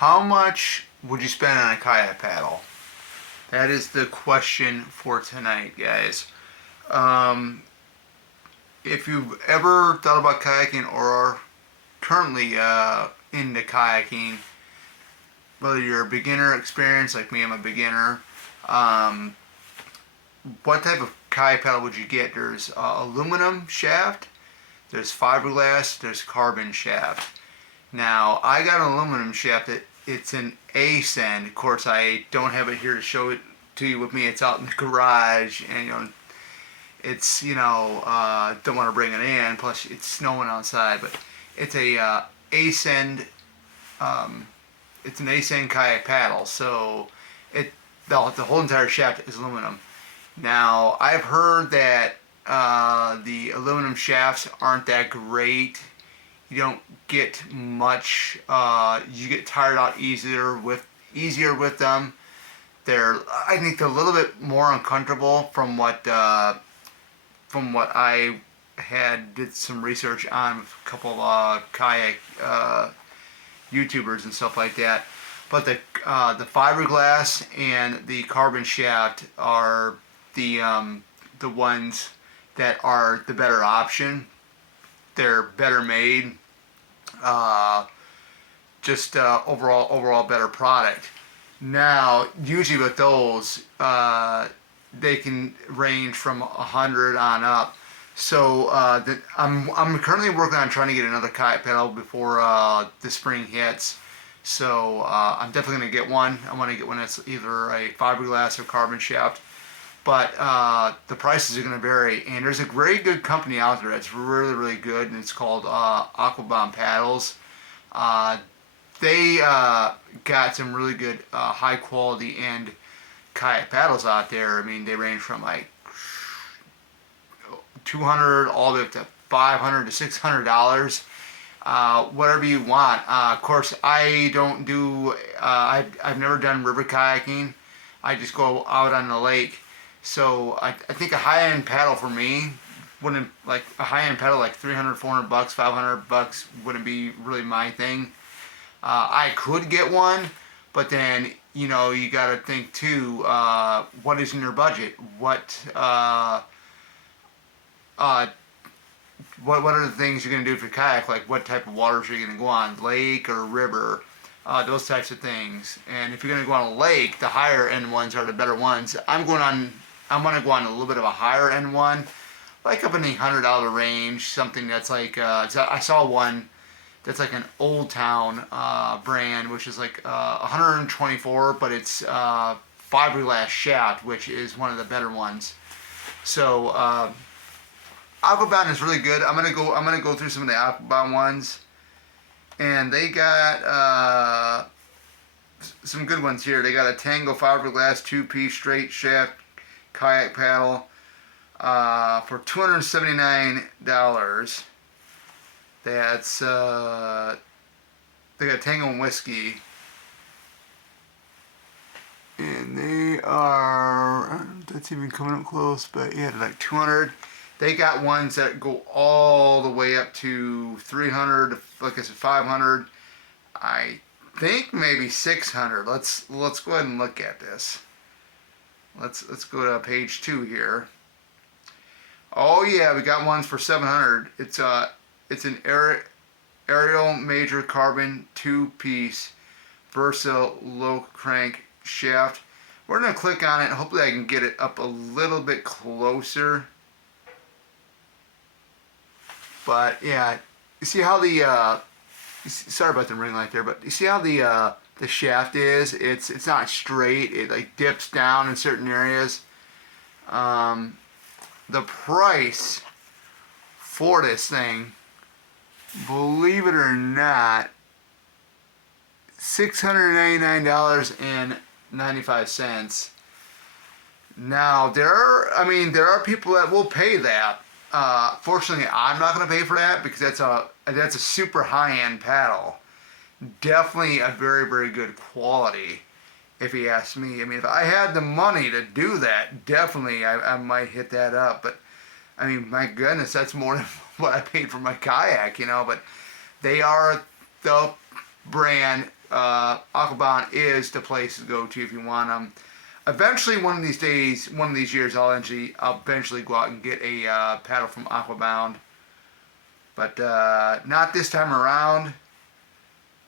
How much would you spend on a kayak paddle? That is the question for tonight, guys. Um, if you've ever thought about kayaking or are currently into kayaking, whether you're a beginner experience like me, I'm a beginner. Um, what type of kayak paddle would you get? There's aluminum shaft, there's fiberglass, there's carbon shaft. Now, I got an aluminum shaft. It's an ascend. Of course, I don't have it here to show it to you with me. It's out in the garage, and it's don't want to bring it in. Plus, it's snowing outside. But it's a ascend. Um, it's an ascend kayak paddle. So it the whole entire shaft is aluminum. Now, I've heard that the aluminum shafts aren't that great. You don't get much. You get tired out easier with them. I think they're a little bit more uncomfortable from what I did some research on with a couple of kayak YouTubers and stuff like that. But the fiberglass and the carbon shaft are the ones that are the better option. They're better made. Just overall better product. Now, usually with those, they can range from 100 on up. So I'm currently working on trying to get another kayak paddle before the spring hits. So I'm definitely gonna get one. I want to get one that's either a fiberglass or carbon shaft. But the prices are going to vary, and there's a very good company out there that's really, really good, and it's called Aquabomb Paddles. They got some really good high quality end kayak paddles out there. I mean, they range from like 200 all the way up to 500 to $600. Whatever you want. Of course, I don't do. I've never done river kayaking. I just go out on the lake. So I think a high-end paddle for me wouldn't, like a high-end paddle like 300, 400 bucks, 500 bucks wouldn't be really my thing. I could get one, but then you got to think too. What is in your budget? What are the things you're gonna do for kayak? Like what type of waters are you gonna go on, lake or river? Those types of things. And if you're gonna go on a lake, the higher end ones are the better ones. I'm gonna go on a little bit of a higher end one, like up in the $100 range. Something that's like I saw one that's like an Old Town brand, which is like 124, but it's fiberglass shaft, which is one of the better ones. So Aquabound is really good. I'm gonna go through some of the Aquabound ones, and they got some good ones here. They got a Tango fiberglass 2-piece straight shaft kayak paddle for $279. That's they got Tango and Whiskey, and they are, that's even coming up close, but yeah, they're like 200. They got ones that go all the way up to 300, like I said, 500. I think maybe 600. Let's go ahead and look at this. Let's go to page 2 here. Oh yeah, we got ones for 700. It's an Ariel Major Carbon 2-piece Versa low crank shaft. We're gonna click on it. Hopefully I can get it up a little bit closer. But yeah, you see how sorry about the ring light there, but you see how the shaft is? It's not straight. It like dips down in certain areas. The price for this thing, believe it or not, $699.95. Now there are people that will pay that. Fortunately, I'm not going to pay for that because that's a super high-end paddle. Definitely a very, very good quality, if you ask me. I mean, if I had the money to do that, definitely I might hit that up. But I mean, my goodness, that's more than what I paid for my kayak, But they are the brand, Aquabound is the place to go to if you want them. Eventually, one of these days, one of these years, I'll eventually go out and get a paddle from Aquabound, but not this time around.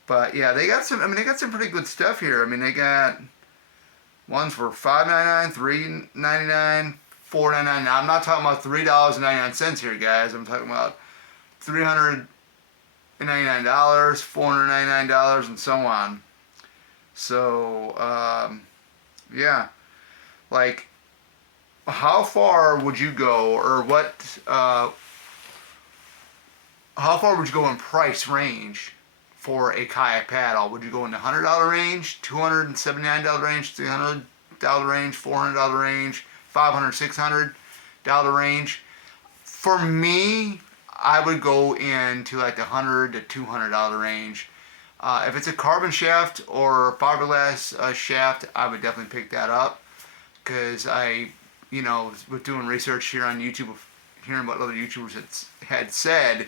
But yeah, they got some. I mean, they got some pretty good stuff here. I mean, they got ones for $5.99, $3.99, $4.99. Now, I'm not talking about $3.99 here, guys. I'm talking about $399, $499, and so on. So, yeah, like, how far would you go, or what? How far would you go in price range for a kayak paddle? Would you go in the $100 range, $279 range, $300 range, $400 range, $500, $600 range? For me, I would go into like the $100 to $200 range. If it's a carbon shaft or fiberglass shaft, I would definitely pick that up because with doing research here on YouTube, hearing what other YouTubers had said,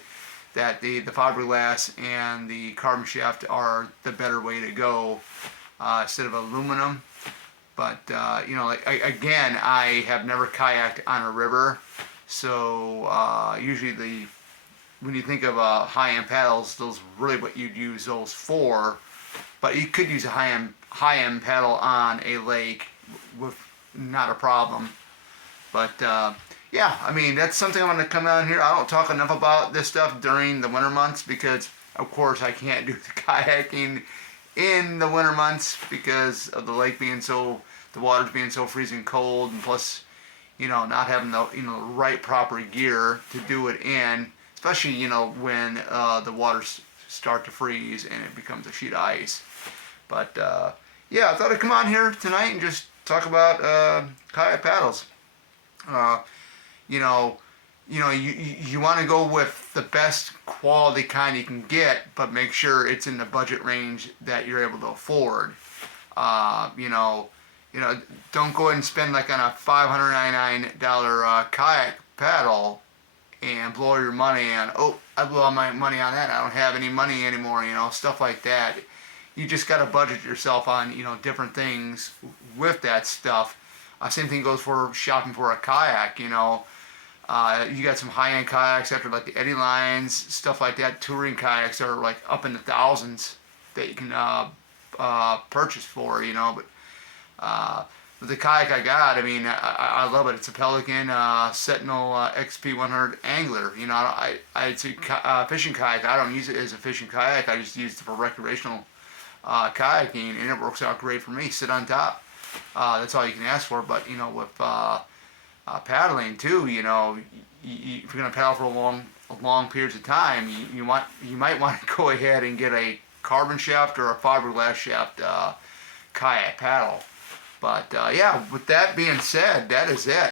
that the fiberglass and the carbon shaft are the better way to go instead of aluminum. But again, I have never kayaked on a river, so usually when you think of high-end paddles, those are really what you'd use those for. But you could use a high-end paddle on a lake with not a problem. But yeah, I mean, that's something I'm going to come down here. I don't talk enough about this stuff during the winter months because, of course, I can't do the kayaking in the winter months because of the lake being the water's being so freezing cold, and plus, not having the, right proper gear to do it in, especially, when the waters start to freeze and it becomes a sheet of ice. But, yeah, I thought I'd come on here tonight and just talk about kayak paddles. You want to go with the best quality kind you can get, but make sure it's in the budget range that you're able to afford. Don't go ahead and spend like on a $599 kayak paddle and blow your money on, oh, I blew all my money on that, I don't have any money anymore, stuff like that. You just got to budget yourself on, different things with that stuff. Same thing goes for shopping for a kayak, you got some high-end kayaks after like the Eddy lines, stuff like that. Touring kayaks are like up in the thousands that you can purchase for, but the kayak I got, I mean, I love it. It's a Pelican Sentinel XP100 Angler. It's a fishing kayak. I don't use it as a fishing kayak. I just use it for recreational kayaking, and it works out great for me. Sit on top. That's all you can ask for. But with paddling too, if you're gonna paddle for long periods of time, you might want to go ahead and get a carbon shaft or a fiberglass shaft kayak paddle. But yeah, with that being said, that is it.